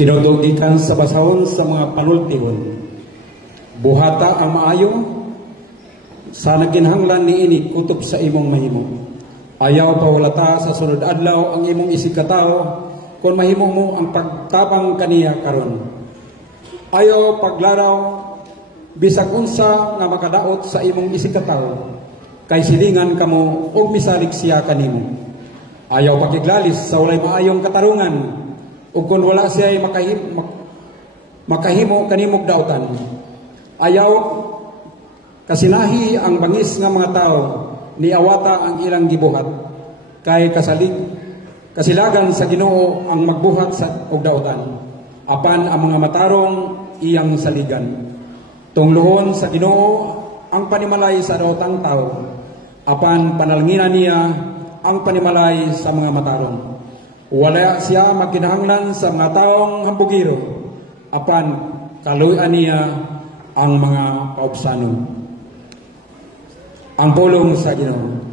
Tinudugikan sa basahon sa mga panultihon. Buhata ang maayo, sa naginhanglan ni ini kutob sa imong mahimo. Ayaw pawalata sa sunod adlaw ang imong isikataw, kung mahimo mo ang pagtabang kaniya karon. Ayaw paglaraw, bisag unsa nga makadaot sa imong isikataw, kay silingan kamo o misalig siya kanimo. Ayaw pakiglalis sa walay maayong katarungan, ug kung wala siya makahimo kanimog daotan. Ayaw kasinahi ang bangis nga mga tao, niawata ang ilang gibuhat, kay kasilagan sa Ginoo ang magbuhat sa og daotan. Apan ang mga matarong iyang saligan. Tungluhon sa Ginoo ang panimalay sa daotang tao, apan panalnginan niya ang panimalay sa mga matarong. Wala siya magkinahanglan sa mga taong hambugiro, apan kaluyan niya ang mga kaupsanon. Ang pulong sa Ginoo.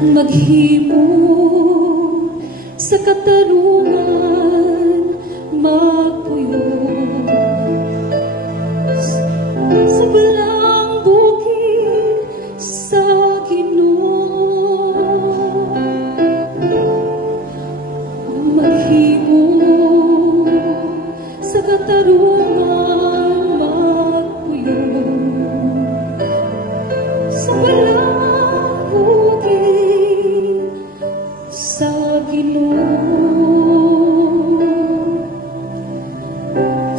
Maghimo sa katarungan, magpuyo sa balang bukid sa Ginoo. Maghimo sa katarungan, magpuyo sa balang bukid sa Ginoo.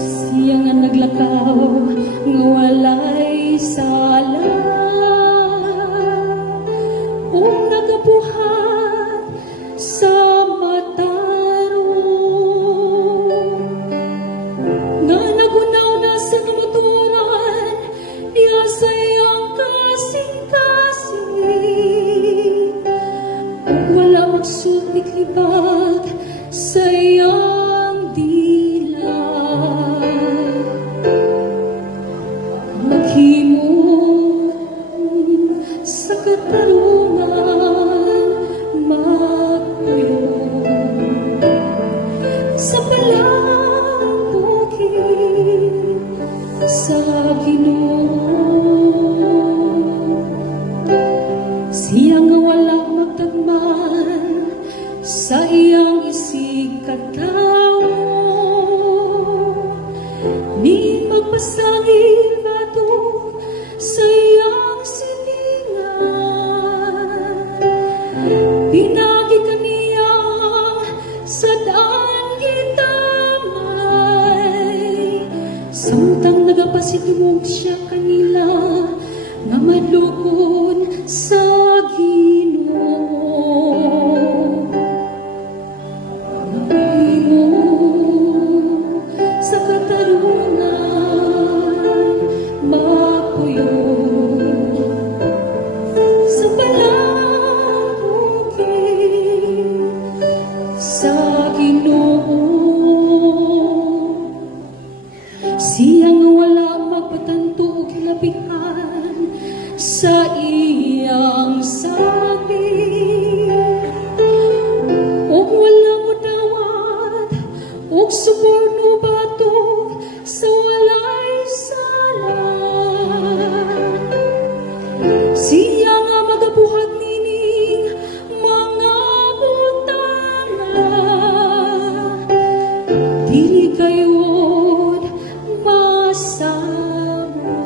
Siya nga naglakaw nga walay sala, o nagabuhat sa matarong, nga nagunaw na sa kamuturan niya sa iyang kasing-kasing, wala magsumiklibag sa iyang dila. Maghimo sa katarungan, magpuyo sa balang bukid sa Ginoo. Siya nga wala magtagman sa iyang isikataw, ni magpasangil bato sa iyang silingan. Pinagi kaniya sa daan gitamay, samtang nagapasidumog siya kanila nga madlukon sa Ginoo. Maghimo sa katarungan, magpuyo sa balang bukid sa Ginoo. Siya nga wala magpatanto o kilapihan sa iyang sabi, o wala mo dawat o suborno bato sa walay sala. Siya nga magabuhat nining mga butanga, dili kayod masamo.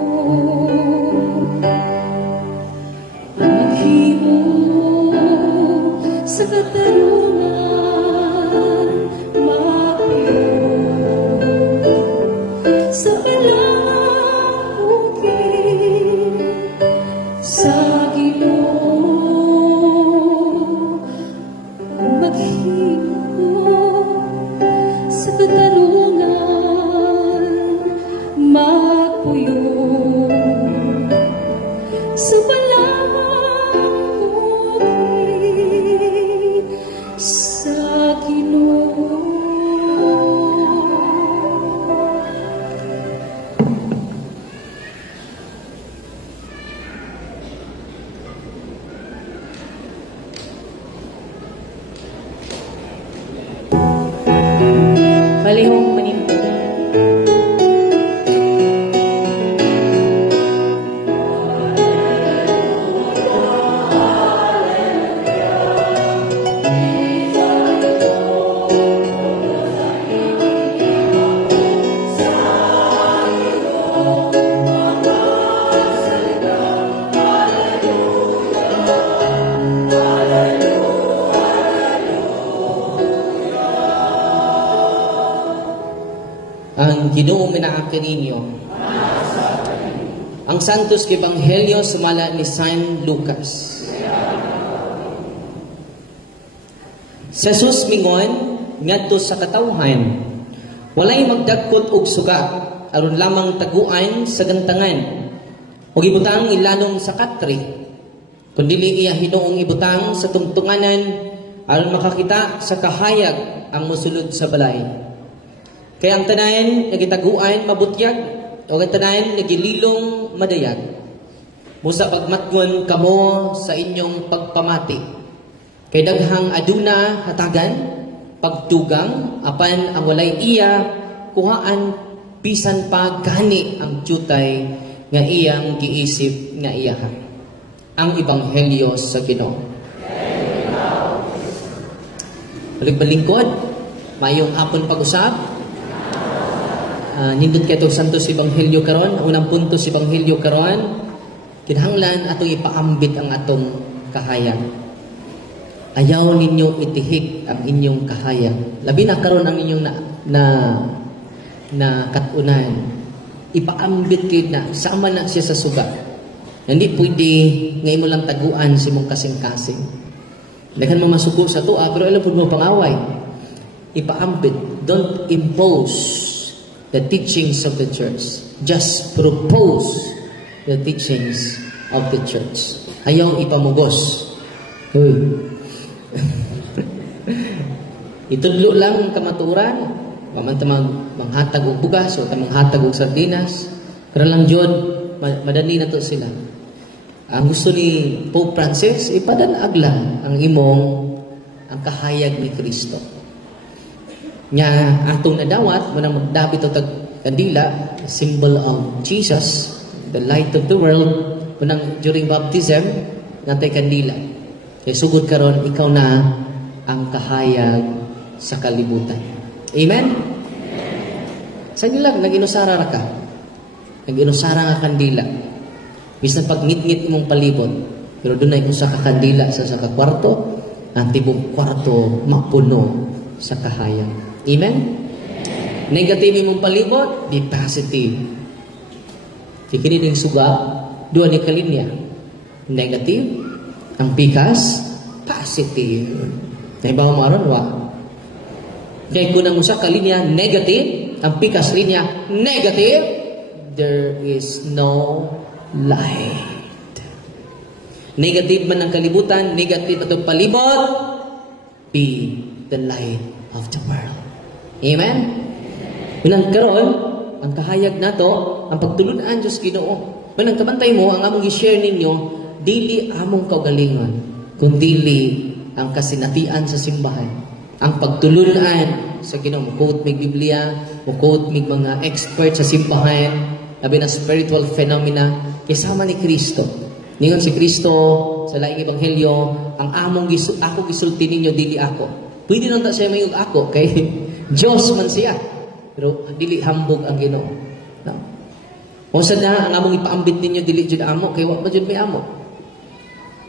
sa balamang puri sa Ginoo. Palihong manimpo. Ang Ginoo minaaki ninyo. Ang Santos Ebanghelyo sumala ni San Lucas. Si Jesus mingon ngadto sa katawhan, walay magdagkot og suga aron lamang taguan sa gantangan. Ug ibutang ilalom sa katri. Kundi iya hinuong ibutang sa tungtunganan aron makakita sa kahayag ang mosulod sa balay. Kaya ang tanayan nagitaguan mabutyag o ang tanayan nagililong madayag. Musa pagmatngon kamo sa inyong pagpamati. Kay daghang aduna hatagan, pagtugang, apan ang walay iya, kuhaan bisan pa gani ang tiyutay nga iyang giisip nga iyahan. Ang Ebanghelyo sa Ginoo. Balik-balingkod, mayong hapon pag-usap. Nindot kay itong Santos Ebanghelyo karon, unang punto sa Ebanghelyo karon, kinahanglan atong ipaambit ang atong kahayag. Ayaw ninyo itihik ang inyong kahayag. Labi na karon ang inyong na katunan. Ipaambit kayo na, sama na siya sa suga. Hindi pwede ngayon mo lang taguan si mong kasing-kasing. Daghan mo masuko sa tuwa, pero alam po mo pangaway. Ipaambit. Don't impose the teachings of the church. Just propose the teachings of the church. Ayaw ipamugos. Itudlo lang kamaturan. Pamantamang manghatag og bugas o manghatag og sardinas. Pero lang Jod, madali na to sila. Ang gusto ni Pope Francis, ipadanag lang ang kahayag ni Kristo. Nga atong nadawat mo nang magdapit o kandila, symbol of Jesus, the light of the world, mo nang during baptism natay kandila. Kaya sugod karon ikaw na ang kahayag sa kalibutan. Amen? Sa nila nag-inusara ra ka. Nag-inusara nga kandila. Bisan pag ngit-ngit imong palibot, pero doon ay usa ka kandila sa kwarto, ang tibong kwarto mapuno sa kahayag. Amen? Negative mong palibot, be positive. Kikini ng suga, doon ni kalinya. Negative, ang pikas, positive. Nahibaw mo aron, wa? Kaya kung mo sa kalinya, negative, ang pikas linya, negative, there is no light. Negative man ang kalibutan, negative atong palibot, be the light of the world. Amen? Unang karon, ang kahayag nato, ang pagtulunan Diyos Ginoo. Unang kabantay mo, ang among i-share ninyo, dili among kaugalingon, kundi ang kasinatian sa simbahan. Ang pagtulunan sa Ginoo. Mukot may Biblia, mukot may mga expert sa simbahan, labi na spiritual phenomena, kasama ni Kristo. Ningon si Kristo sa laing Ebanghelyo, ang ako gisulti ninyo, dili ako. Pwede nang ta siya mayog ako, kay Diyos man siya. Pero dili hambog ang Ginoo. No? O sa na, ang among ipaambit ninyo, dili jud amo, kay wa pa jud may amo.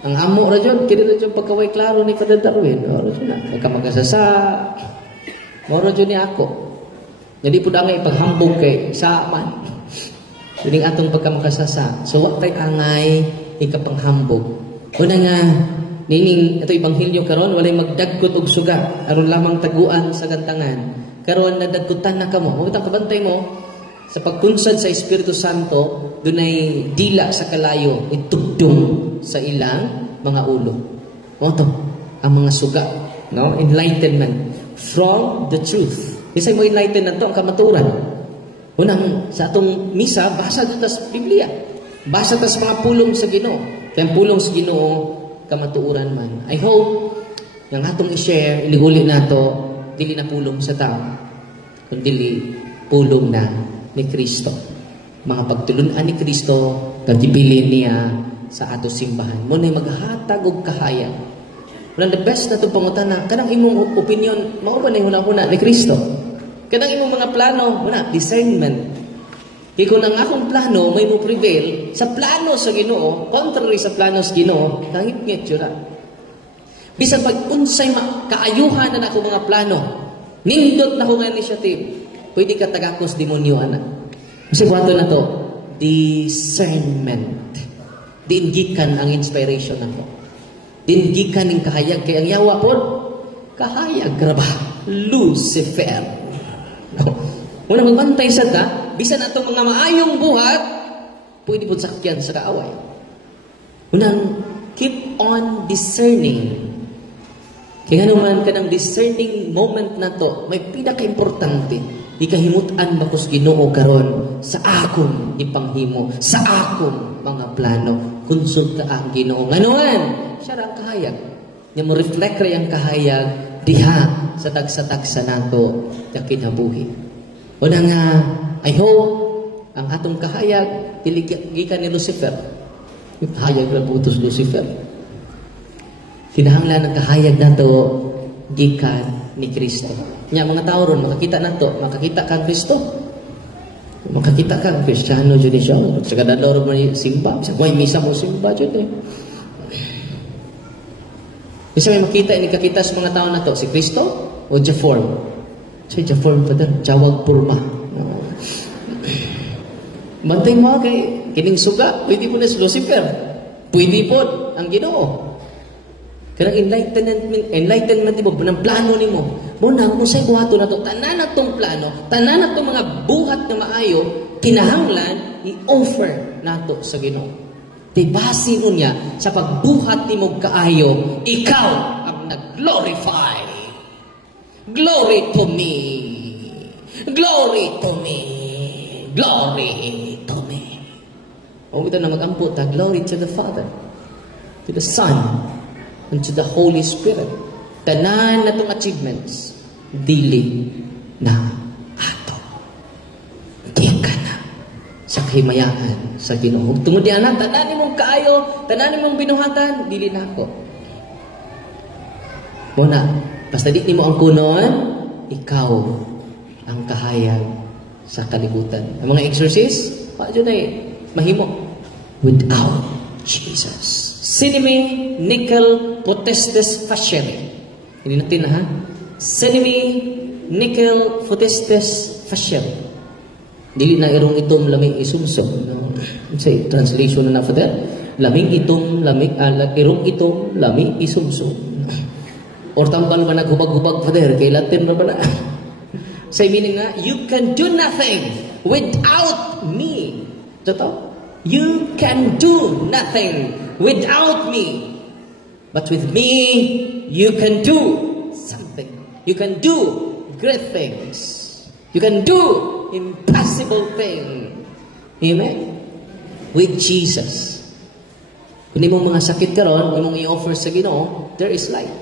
Ang amo ra jud, kini ra jud pagkaway klaro ni Father Darwin. O ra jud na, magkamakasasa. O ra jud ni ako. Jadi pud ang ipaghambog kay sa man. Dining atong pagkamakasasa. So wa tay angay ikapanghambog. Una nga, nining ito Ebanghelyo karon walay magdagkot og suga aron lamang taguan sa gantangan. Karon nadagkutan na kamo. Ug kabantay mo, sa pagkunsad sa Espiritu Santo, dunay dila sa kalayo, itugdong sa ilang mga ulo. Oto, ang mga suga, no? Enlightenment from the truth. Isa'y mo enlighten na ito, ang kamaturan. Unang, sa atong misa, basa dito sa Biblia. Basa dito sa mga pulong sa Ginoo. Kaya pulong sa Ginoo, kamatuuran man. I hope, yung atong i-share, iliguli na ito, dili na pulong sa tao, kundi pulong na ni Kristo. Mga pagtulunan ni Kristo, kagibilin niya sa ato simbahan. Muna maghatag og kahayag. One of the best na itong pangutana, kanang imong opinion, mauban na huna-huna ni Kristo. Kanang imong mga plano, muna, discernment. Kaya kung ang akong plano may mo prevail, sa plano sa Ginoo, contrary sa plano sa Ginoo, nangit-ngit yun na. Bisan pag-unsay kaayuhan na ako mga plano, nindot na akong initiative, pwede ka tagakos demonyo, anak. Kasi buhato na to, discernment. Diingikan ang inspiration na to. Diingikan ng kahayag. Kaya ang yawa po, kahayag, graba, Lucifer. Una magbantay sa ta, bisan na itong mga maayong buhat, pwede po sakyan sa kaaway. Unang, keep on discerning. Kaya naman ka ng discerning moment na to, may pinaka-importante. Di kahimutan bakos Ginoo karon sa akong ipanghimo, sa akong mga plano. Konsulta ang Ginoo. Nganuan, siya ang kahayag. Niya mo reflect rin ang kahayag diha sa tagsa-tagsa nato na kinabuhi. Una nga, I hope, ang atong kahayag, gikan ni Lucifer. Yung kahayag na putos Lucifer. Kinahanglan ng kahayag na to, gikan ni Kristo. Nya mga tao ron, makakita na to, makakita kang Kristo. Makakita kang Kristiyano dyan siya. Sa kadadoro mo simba. Sa kuhay misa mo simba dyan eh. Isa may makita, inikakita sa mga tao na to, si Kristo o Jaform? Siya Jaform pa din, Jawag Purma. Bantay mo kay kining suga, pwede po na si Lucifer. Pwede po ang Ginoo. Kaya enlightenment mo, ng plano ni mo. Muna, kung sa'y buhato na to, tanan na tong plano, tanan na tong mga buhat na maayo, kinahanglan, i-offer na to sa Ginoo. Tibasi mo niya, sa pagbuhat ni mo kaayo, ikaw ang nag-glorify. Glory to me. Glory to me. Glory to me. Huwag ito na mag-amput, glory to the Father, to the Son, and to the Holy Spirit. Tanan na itong achievements, dili na ato. Di ka na sa kahimayaan sa Ginoo. Tungod yan na, tananin mong kaayo, tananin mong binuhatan, dili na ako. Muna, basta di mo ang kunon, ikaw ang kahayag sa kalibutan. Ang mga exorcist, dyan ay mahimo. Without Jesus. Sinimi, nickel, potestes, facere. Hindi natin na ha? Sinimi, nickel, potestes, facere. Dili na irong itom laming isumsum. No? Say, translation na for that. Laming itom, irong itom, laming isumsum. Or tambal man naghubag-hubag pa der, kay Latin na ba na? Say meaning na, you can do nothing without me. Totoo? You can do nothing without me. But with me, you can do something. You can do great things. You can do impossible things. Amen? With Jesus. Kung di mong mga sakit karon, kung mong i-offer sa Ginoo, there is life.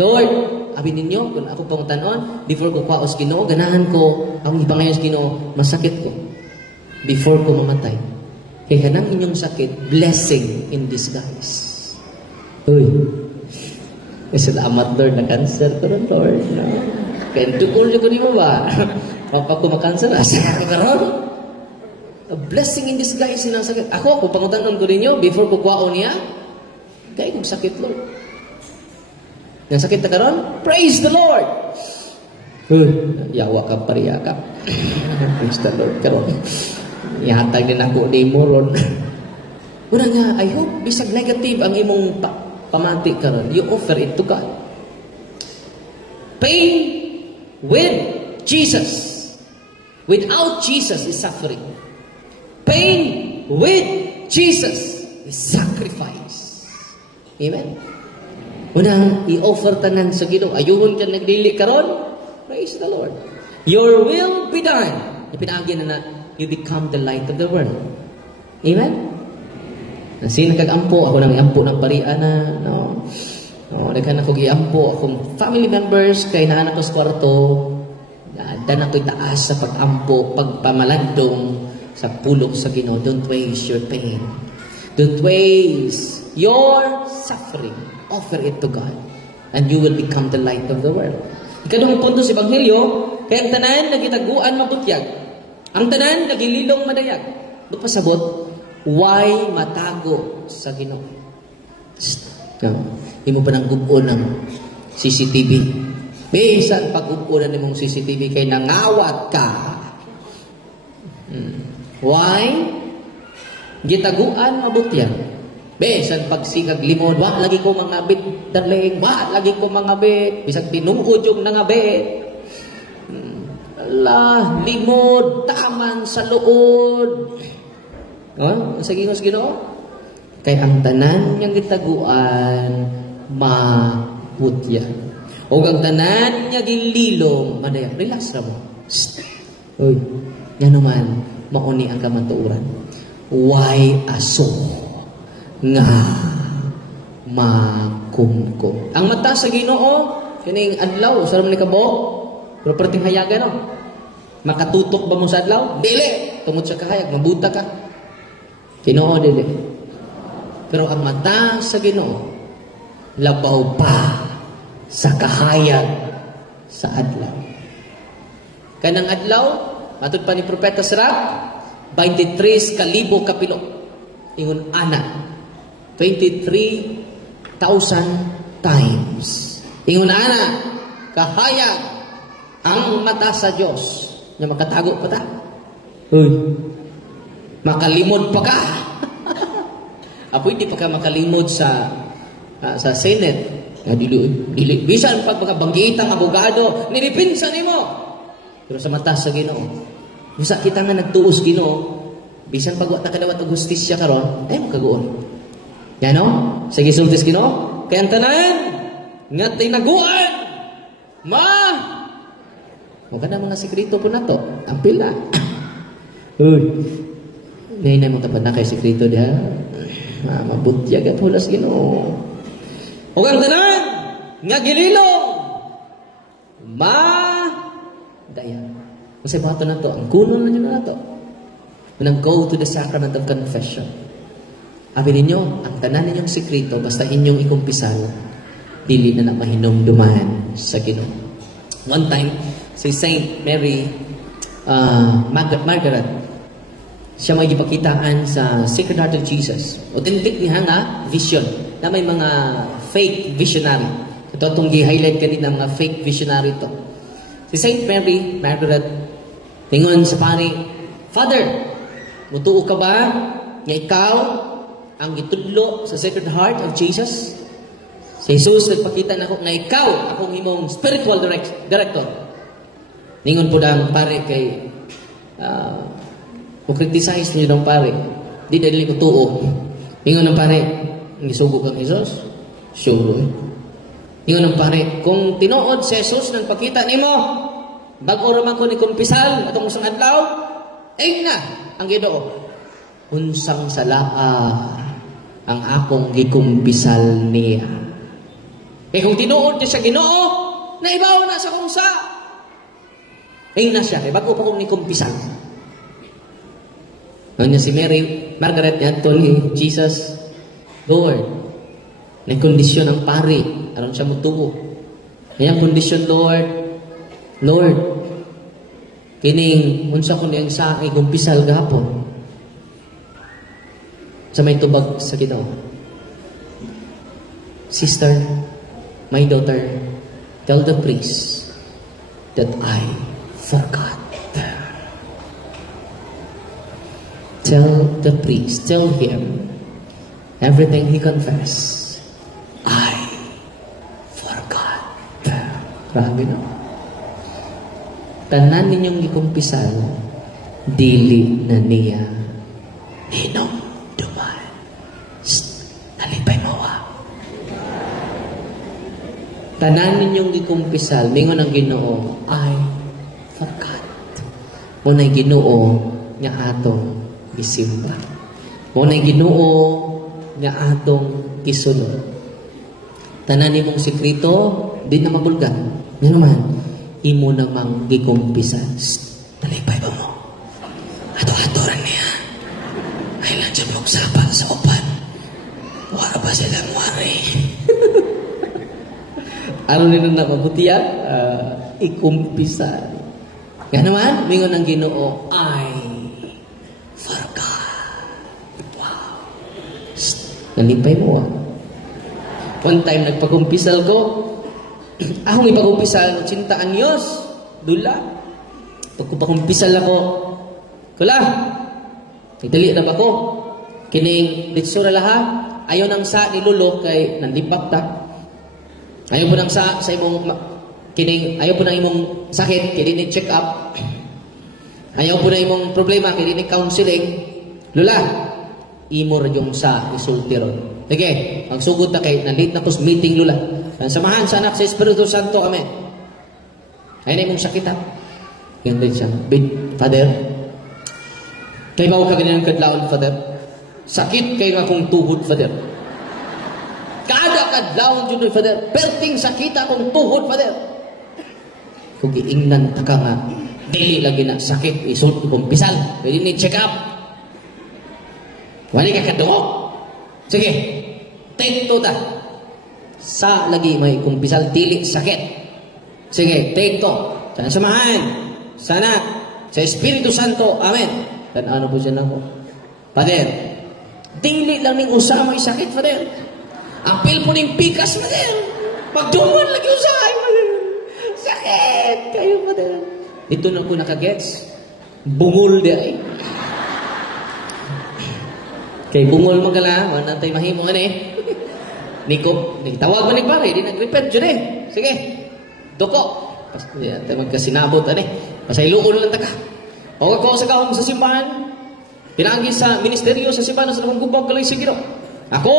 Lord, abin ninyo, kung ako pangutanon, before ko kwaos Ginoo, ganahan ko, ang ipangayon sa Ginoo, masakit ko. Before ko mamatay. Kaya kanang inyong sakit, blessing in disguise. Uy, salamat Lord na cancer ko rin Lord. No? Kaya tukul ko rin mo ba? Papa ko makanser, asa ko karon? A blessing in disguise na sakit. Ako pangutanon ko rin nyo, before ko kwaon niya, kaya kong sakit Lord. Yang sakit na karon, praise the Lord! Yawa ka pariya ka. Praise the Lord karon. Ihatag din ako di mo, Lord. Una nga, I hope, bisag negative ang imong pamati karon, you offer it to God. Pay with Jesus. Without Jesus is suffering. Pain with Jesus is sacrifice. Amen? Unang i-offer tanan sa Ginoo. Ayuhon ka nagdili karon. Praise the Lord. Your will be done. Ipinagi na you become the light of the world. Amen? Sino kag-ampo? Ako nang i-ampo ng parian na. No? Nagkan ako i-ampo. Akong family members, kay naanak ko sa kwarto. Dan ako'y taas sa pag-ampo, pagpamalandong sa pulong sa Ginoo. Don't waste your pain. Don't waste your suffering. Offer it to God. And you will become the light of the world. Ikaduhang punto sa Ebanghelyo, kaya ang tanan nagitaguan mabutyag. Ang tanan nagililong madayag. Ba't pasabot? Why matago sa Ginoo? Imo pa nang gubuon ng CCTV. Bisan pag-upunan ni mong CCTV kay nangawat ka. Why? Gitaguan mabutyag. Bisan pagsigag limod, wa lagi ko mangabit, darling, wa lagi ko mangabit. Bisan tinuod yung nangabit. Allah, limod, taman sa luod. Sige Ginoo. Kay ang tanan niyang gitaguan mabutyag. O ang tanan niya gililong, madayag, relax na mo. Uy, yan naman, mauni ang kamantuuran. Why aso nga makumkum? Ang mata sa Ginoo, kining adlaw, sarap ni kabo, pero perting hayagan, no? Makatutok ba mo sa adlaw? Dili! Tungod sa kahayag, mabuta ka. Ginoo, dili. Pero ang mata sa Ginoo, labaw pa sa kahayag sa adlaw. Kanang adlaw, matod pa ni Propeta Sirach, 23,000 kapilo. Ingon ana, 23,000 times. Ingon ana, kahayag ang mata sa Diyos. Nga makatago pa ta. Uy, makalimod pa ka. Apoy, di pa ka makalimod sa Senate. Dili. Bisan pag makabanggitang abogado, nilipinsan nimo. Pero sa mata sa Ginoo, bisa kita nga nagtuos Ginoo, bisan pag wata kadawat og hustisya karon, makaguon. Yan no? Sige sultis Ginoo, kay ang tanan nga tinaguan. Maganda mga sekreto po na to. Ampil na. Uy. Nay mo tapad na kay sekreto diha. Mabutyag at hulas Ginoo. O ang tanan nga gililong dayan. Kasi bato na to, ang kuno na nyo na to. When go to the sacrament of confession. Abi ninyo, ang tanan ninyong sekreto, basta inyong ikumpisal, dili na mahinumduman sa Ginoo. One time, si Saint Mary Margaret, siya may ipakitaan sa Sacred Heart of Jesus. Authentic niya nga vision na may mga fake visionary. Ito itong i-highlight kanina mga fake visionary ito. Si Saint Mary Margaret, tingon sa pari, Father, mutuo ka ba nga ikaw ang itudlo sa Sacred Heart of Jesus? Si Jesus nagpakita na ako nga ikaw akong imong spiritual director. Ningon po ang pare kay criticize niyo ng pare. Di dali ko tuo. Ningon ng pare, isugo kang Jesus? Sure. Ningon ng pare, kung tinuod si Jesus nang pakita nimo, bago raman ko ni kumpisal atong usang adlaw, na ang Ginoo. Unsang salaa ang akong gikumpisal niya. Kung tinuod niya sa Ginoo, naibaw na sa kungsa. Na siya, bago pa kong ni kumpisal. Ano si Mary Margaret yan ni Jesus, Lord, may kondisyon ang pari aron siya mutuo. Ngayang kondisyon, Lord, kining unsa ko niyang sa igumpisal gahapon sa may tubag sa Ginoo. Sister, my daughter, tell the priest that I forgot. Tell the priest, tell him everything he confessed. I forgot. Grabe no? tanan ninyong gikumpisal, dili na niya hinumduman. Nalipay mo wa. Tanan ninyong gikumpisal, mingon ang Ginoo, I forgot. Muna'y Ginoo nga atong gisimba. Muna'y Ginoo nga atong gisunod. Tanan nimong sekreto, di na mabulgan. Nga naman, imo namang gikumpisal. Nalipay ba mo? Ato-atoran niya. Ay lang dyan magsapa sa upan. Wala ba sila muwari? Ano nila nakabutiya? Ikumpisal. Nga naman, mingon ang Ginoo, I forgot. Wow. Nalipay mo. One time, nagpakumpisal ko. Akong ipakumpisal, 80 anyos. Dula. Pagkupakumpisal ako, kula, itali na ba ko? Kining ditsura laha, ayaw nang sa ni Lolo kay nandipak ta. Ayaw po nang sa imong kining, ayaw po nang imong sakit, kaya ni check up. Ayaw po na imong problema, kaya ni counseling. Lula, imo ra yung sa isulti ron. Sige, magsugod na kay nandit na pos meeting Lula. Samahan sa anak sa Espiritu Santo, amen. Ay na imong sakit ha. Yan din siya. Father, kay mao ka ganyan kadlaon, Father. Sakit kay nga akong tuhod, Father. Kada kadlaon jud, Father. Perting sakit akong tuhod, Father. Kung giingnan ta ka nga, dili lagi na sakit, isulti kong pisal. Pwede ni check up. Wali ka kadugo. Sige, take to ta. Sa lagi may kumpisal, dili sakit. Sige, take to. Sana samahan. Sana sa Espiritu Santo. Amen. Dan ano po siya na po? Father, dili lang ning usa may sakit, Father. Apil po ning pikas, Father. Pagdungon lagi usahay, Father. Sakit kayo, Father. Dito na ko nakagets. Bungol di ay. Kay bungol magala, wala tayo mahimo nga eh. Niko, nagtawag man nagpare, di nag-repent dyan eh. Sige, doko. Tayo magkasinabot, pasayloon lang taka. O ako sa kahong sa simbahan, pinagi sa ministeryo sa simbahan sa namang gubog kalay sigiro. Ako,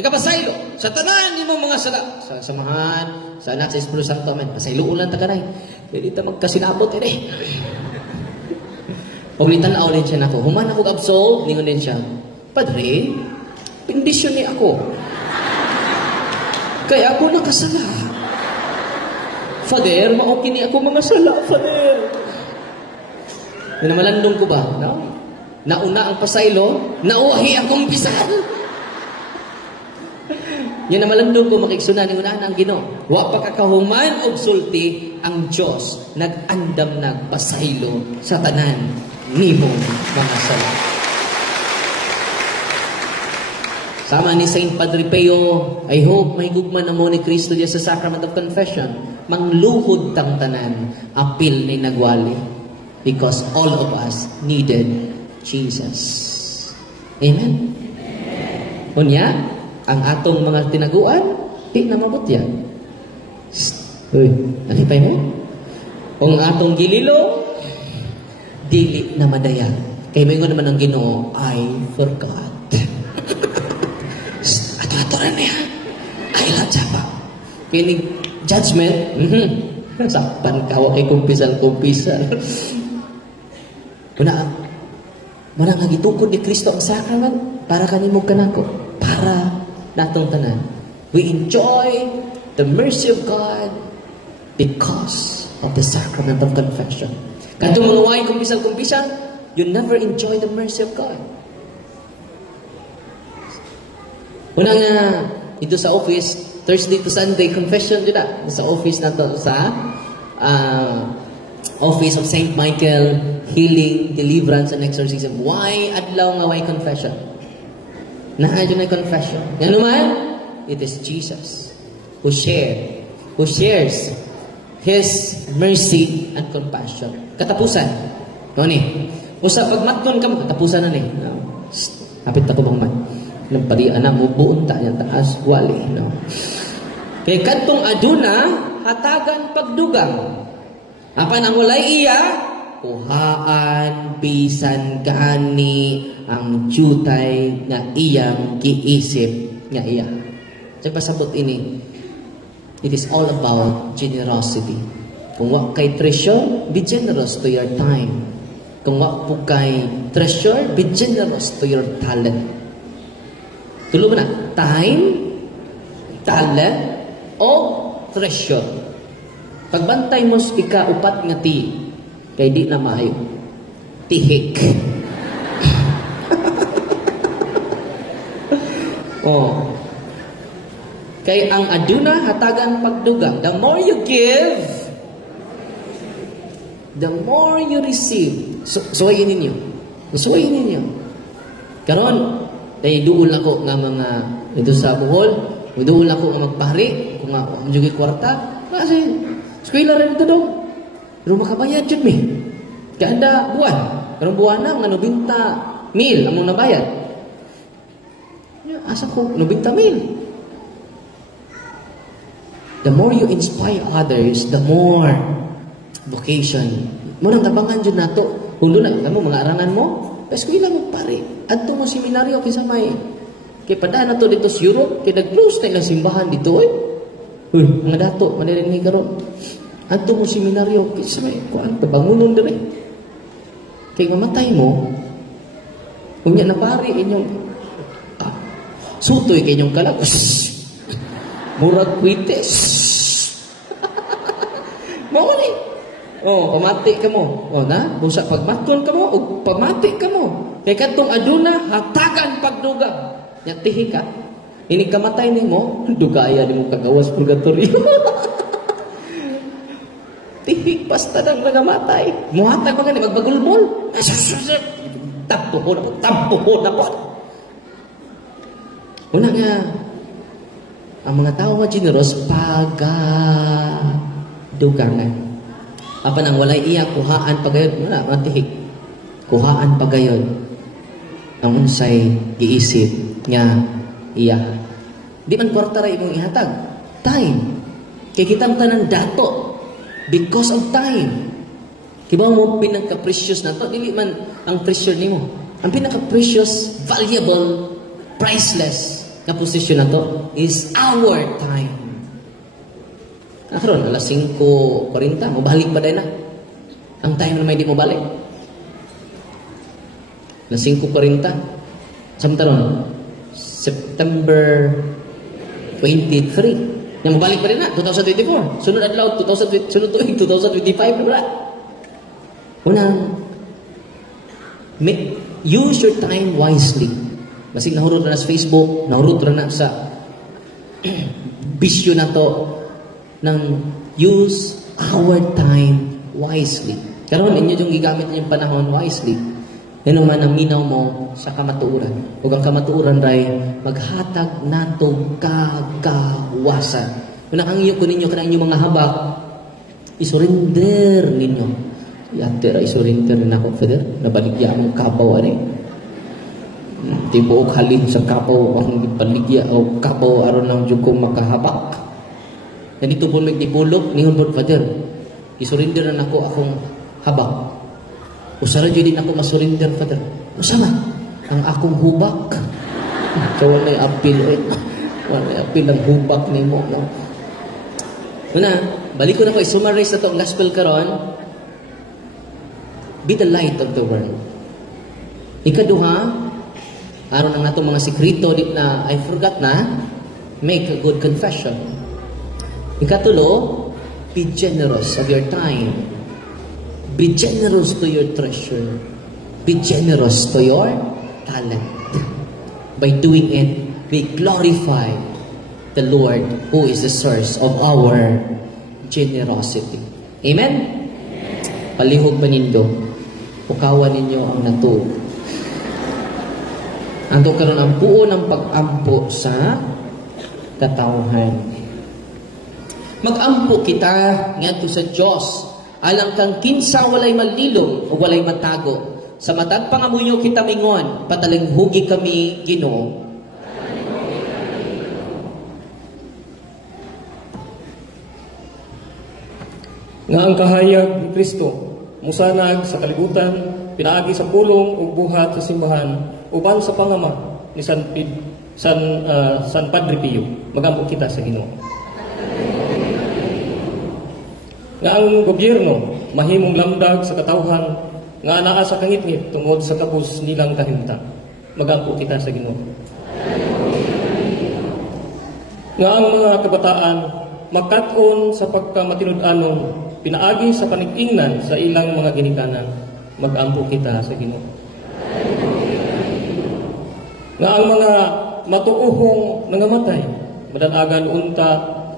nagkapasaylo, sa tanan yung mga sala, sa samahan, sa anak sa Espiritu Santo, amen. Pasayloon lang taka na eh. Hindi tayo magkasinabot eh. Pag nitanaw din siya na ako, human ako absolve, ningon din siya, Padre, pindisyon niya ako. Kaya ako nakasala. Father, maokini ako mga sala, Father. Namalandong ko ba? No? Nauna ang pasaylo, nauwahi akong pisal. Yan namalandong ko, makiksuna ni unahan ang Ginoo. Wa pagkakahuman og sulti ang Diyos, nag-andam nagpasaylo sa tanan nimong mga sala. Sama ni Saint Padre Pio, I hope may gugman na mo ni Kristo diya sa Sacrament of Confession, mangluhod tang tanan, apil ni nagwali. Because all of us needed Jesus. Amen? Unya, ang atong mga tinaguan, di na mabutyan. Uy, nalipay mo? Kung atong gililo, dili na madaya. Kaya may naman ang Ginoo, I forgot. Ato-atoran na yan. Ay lang siya pa. Kinig judgment, sakpan ka, wakay kumpisal-kumpisal. Una, marang ang itukod ni Kristo ang sacrament para kanimog ka nako. Para natong tanan. We enjoy the mercy of God because of the sacrament of confession. Katong mga way kumpisal-kumpisal, you never enjoy the mercy of God. Una nga, ito sa office, Thursday to Sunday, confession dito sa office na to, sa Office of St. Michael, Healing, Deliverance, and Exorcism. Why adlaw nga why confession? Naadyo na confession. Yan naman, it is Jesus who shares His mercy and compassion. Katapusan. No ni. Usa pag matnon ka mo, katapusan na ni. No. Hapit ako bang man. Nang parian na mo buon ta yan taas wali. No. Kay kadtong aduna hatagan pagdugang. Apan ang walay iya, kuhaan bisan gani ang jutay nga iyang giisip nga iya. Sa pasabot ini, it is all about generosity. Kung wa kay treasure, be generous to your time. Kung wa po kay treasure, be generous to your talent. Tulo mo na, time, talent, o treasure. Pagbantay mo ika-upat nga ti, kay di na maayo. Tihik. Oh. Kay ang aduna hatagan pagduga. The more you give, the more you receive. Suwayin ninyo. Suwayin ninyo. Karon, dahil doon ako nga mga dito sa Bohol, doon ako nga magpahari, kung nga majugi kwarta, kasi eskwela rin ito daw. Pero makabayad yun, mi. Kada buwan. Karong buwan na, mga 90,000 ang mong nabayad. Asa ko, 90,000. The more you inspire others, the more vocation. Munang tabangan dyan na ito. Kung doon na, mga arangan mo, eskwela mo pare. At mo seminaryo, kisa may, kaya padaan na ito dito sa Europe, kaya nag-close na ilang simbahan dito eh. Mga dato, manirinig ka ron. At mo seminaryo, kisa may, kuhaan, tabangunon din eh. Kaya ngamatay mo, kung yan na pare, inyong, sutoy kanyong kalag, murag kwites. Mao ni. Oh, pamati ka mo. Oh, na, busa pagmaton ka mo, o pamati ka mo. Kay kadtong aduna hatagan pagduga. Nya tihi ka. Ini kamatay nimo, dugaya nimo kagawas purgatorio. Tihi basta nang nagamatay. Muhatag pa gani magbagulbol. Tampo na po. Una nga, ang mga tao nga generous pagadugangan. Apan ang walay iya kuhaan pagayon, wala matihik. Kuhaan pagayon ang unsay giisip nga iya. Di man kwarta ra imong ihatag. Time. Kay kitang tanan dato because of time. Kibaw mo pinaka-precious na to, dili man ang treasure nimo. Ang pinaka-precious, valuable, priceless na posisyon na to is our time. Karon alas 5:40, mo balik ba na? Ang time na may di mo balik. Alas 5:40. Samtaron September 23. Yang mabalik pa rin na 2024. Sunod adlaw 2025 na wala. Unang use your time wisely. Masig nahurot na sa Facebook, nahurot na sa bisyo na to ng use our time wisely. Karon inyo yung gigamit niyo panahon wisely. Yan naman ang minaw mo sa kamatuuran. Huwag ang kamatuuran ray maghatag nato kagawasan. Kung nakangyo ko ninyo kanang inyong mga habak, isurrender ninyo. Yatera isurrender na ako, Father. Nabaligya ang kabaw ani. Tibuok halin sa kapaw ang ipaligya o kapaw aron ng jukong makahabak. Nandito po magdipulog, ningon po, Father, isurrender na ako akong habak. Usara din ako masurrender, Father. Usama, ang akong hubak. So, wala'y apil. Wala'y apil ang hubak ni mo. No? Una, balik ko na ko, i-summarize na ito ang gospel karon. Be the light of the world. Ikaduha, aron ang natong mga sekreto na I forgot na, make a good confession. Ikatulo, be generous of your time. Be generous to your treasure. Be generous to your talent. By doing it, we glorify the Lord who is the source of our generosity. Amen? Palihog pa nindo. Pukawan ninyo ang natuo. Ando karon ang puo ng pag-ampo sa katawhan. Mag-ampo kita ngadto sa Dios. Alang kang kinsa walay malilom o walay matago. Sa matag pangamuyo kita mingon, patalinghugi kami Ginoo. nga ang kahayag ni Kristo musanag sa kalibutan, pinaagi sa pulong ug buhat sa simbahan uban sa pangama ni San Padre Pio. Magampo kita sa Ginoo. Nga ang gobyerno mahimong lamdag sa katawhan nga anaa sa kangitngit tungod sa kapos nilang kahimtang. Magampo kita sa Ginoo. Nga ang mga kabataan makat-on sa pagkamatinud-anon pinaagi sa panig-ingnan sa ilang mga ginikanan. Mag-ampo kita sa Ginoo. Nga ang mga matuuhong nangamatay madanagan unta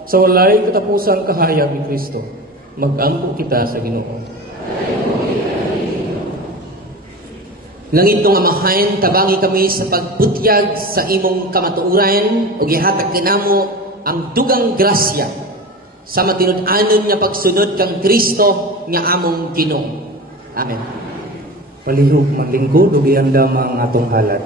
sa walay katapusang kahayag ni Kristo. Mag-ampo kita sa Ginoo. Langit nga amahan, tabangi kami sa pagbutyag sa imong kamatuuran ug ihatag kanamo ang dugang grasya sa matinud-anon nga pagsunod kang Kristo nga among Ginoo. Amen. Palihog maglingkod ug iandam ang atong halad.